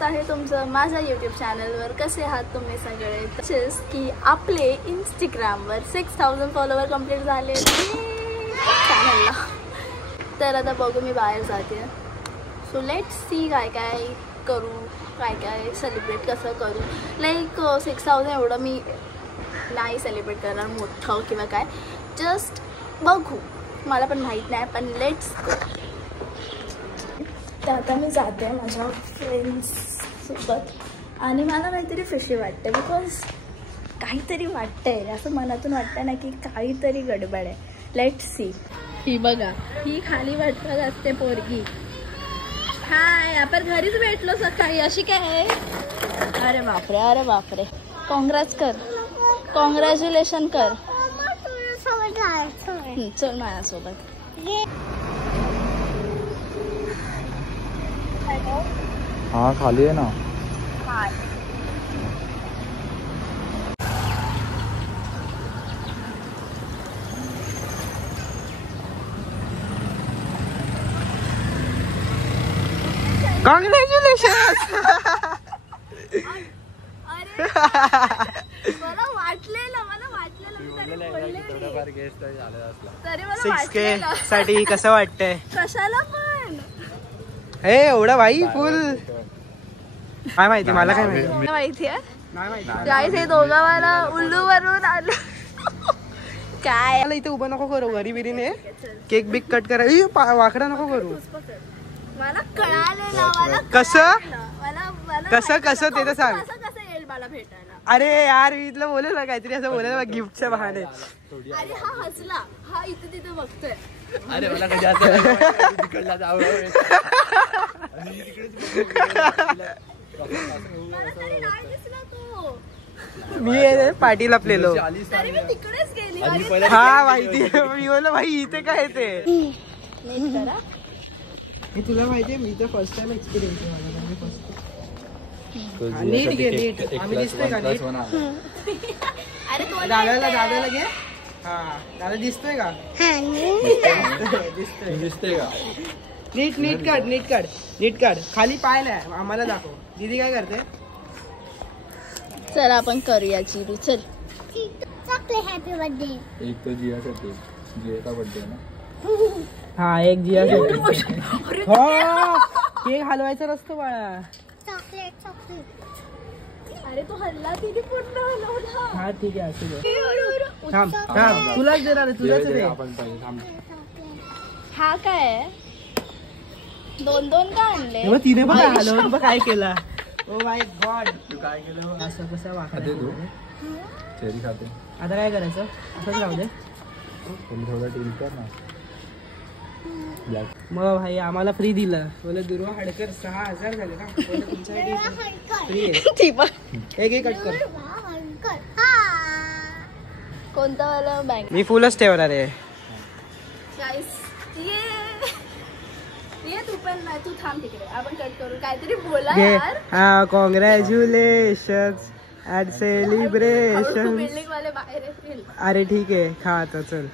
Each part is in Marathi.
स्वागत आहे तुमचं माझ्या यूट्यूब चॅनलवर. कसे आहात तुम्ही सगळे? तसेच की आपले इंस्टाग्रामवर 6000 फॉलोवर कंप्लीट झाले चॅनलला. तर आता बघू मी बाहेर जाते. सो लेट्स सी काय काय करू, काय काय सेलिब्रेट कसं करू. लाईक 6000 एवढं मी नाही सेलिब्रेट करणार मोठं किंवा काय, जस्ट बघू. मला पण माहीत नाही, पण लेट्स गो. तर आता मी जाते माझ्या फ्रेंड्ससोबत आणि मला काहीतरी फ्रेशी वाटते. बिकॉज काहीतरी वाटतंय, असं मनातून वाटतं ना की काहीतरी गडबड आहे. Let's see. ही बघा, ही खाली वाटत असते पोरगी. हाय, आपण घरीच भेटलो सकाळी. अशी काय आहे? अरे बापरे, अरे बापरे. कॉंग्रॅच कर, कॉंग्रॅच्युलेशन कर. चल माझ्यासोबत. हाँ खाली है ना. कॉंग्रॅच्युलेशन. मला वाटलेलं तरी मला 6K साठी कसं वाटतंय? कशाला पण हे एवढं भाई फुल काय माहिती, मला काय माहिती आहे गाईस. हे दोघं मला उल्लू बनवून आलं. काय इथे उभं नको करू, घरी बिरीने केक बिक कट करा. वाकडा नको करू. मला कळालेलं, मला कसं मला कसं कसं ते तर सांग. कसं येईल मला भेटायला. अरे यार, मी इथलं बोलेल ना काहीतरी असं बोलेल ना गिफ्टच्या बहाने. अरे हा हसला, हा इथे तिथे बघतोय. अरे मला कधी मी पाठी लपलेलो. तरी मी तिकडेच गेली. हा माहिती, मी बोललो भाई इथे काय ते. मी तुला माहितीये, मी तर फर्स्ट टाइम एक्सपिरियन्स आहे माझा. नीट घे, नीट. आम्ही दिसतोय का नीट? दादाला घे. हा दादा दिसतोय का? दिसते का? नीट नीट काढ, नीट काढ, नीट काढ. खाली पाय नाही, आम्हाला दाखव. दीदी काय करते? चल आपण करूया चिरू. चल. Happy birthday. एक तो जियासाठी, जियाचा बर्थडे ना. हा एक जिया. केक हलवायचा नसतो बाळा. Chocolate chocolate. अरे तो हल्ला, तिने पूर्ण हलवला. हा ठीक आहे, असू दे. थांब थांब, तुलाच देणार आहे, तुझाच आहे. आपण पहिले थांब. हा काय दोन दोन का आणले? तिने पण हलवून काय केला. Oh my God. तू काय केलं? असं कसं वाकडं खाते तू? चेरी खाते. आता काय करायचं? असंच राहू दे. थोडं टील कर ना. मग भाई आम्हाला फ्री दिलं. बोले दुर्वा हडकर 6000 झाले ना. फ्री आहे. एक कट कर. कोणता वाला बँक? मी फुलच ठेवणार आहे. ये तू पण नाही, तू थांब तिकडे. आपण कट करू. काहीतरी बोला घे. यार. हा कॉंग्रॅच्युलेशन ॲट सेलिब्रेशन. बिल्डिंग वाले बाहेर येतील. अरे ठीक आहे, खा आता. चल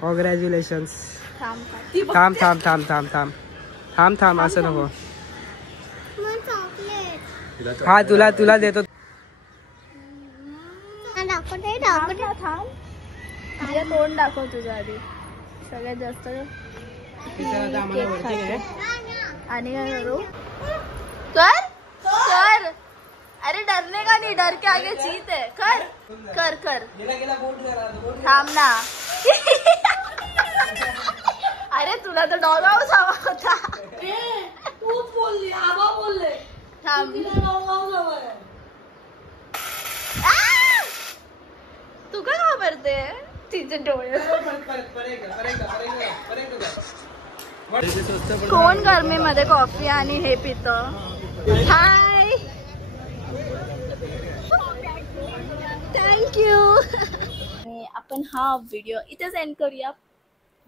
कॉंग्रॅच्युलेशन्स. थांब थांब थांब थांब थांब थांब थांब थांब, असं नको. चॉकलेट. हा तुला तुला देतो. थांब. तुझ्या तोंड दाखव तुझ्या आधी. सगळ्यात जास्त आणि काय करू? कर कर. अरे डरने का नहीं, डर के आगे जीत है. कर कर कर. थांब ना. अरे तुला तर डॉग हाऊस हवा होता. तू बोलली, आबा बोलले. थांब. तू का घाबरते? तिचे डोळे. कोण गरमीमध्ये कॉफी आणि हे पितं? हाय, थँक्यू. आपण हा व्हिडिओ इथेच एंड करूया.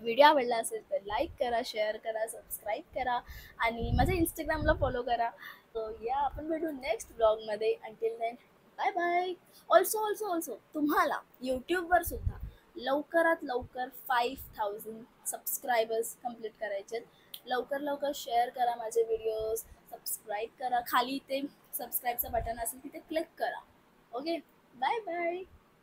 व्हिडिओ आवडला असेल तर लाईक करा, शेअर करा, सबस्क्राईब करा आणि माझ्या इंस्टाग्रामला फॉलो करा. सो या, आपण भेटू नेक्स्ट ब्लॉगमध्ये. Until then bye bye. Also तुम्हाला यूट्यूबवर सुद्धा लवकरात लवकर 5000 सबस्क्रायबर्स कंप्लीट करायचे. लवकर लवकर शेअर करा माझे व्हिडिओज, सबस्क्राईब करा, खाली इथे सबस्क्राईबचं बटन असेल तिथे क्लिक करा. Okay, bye bye.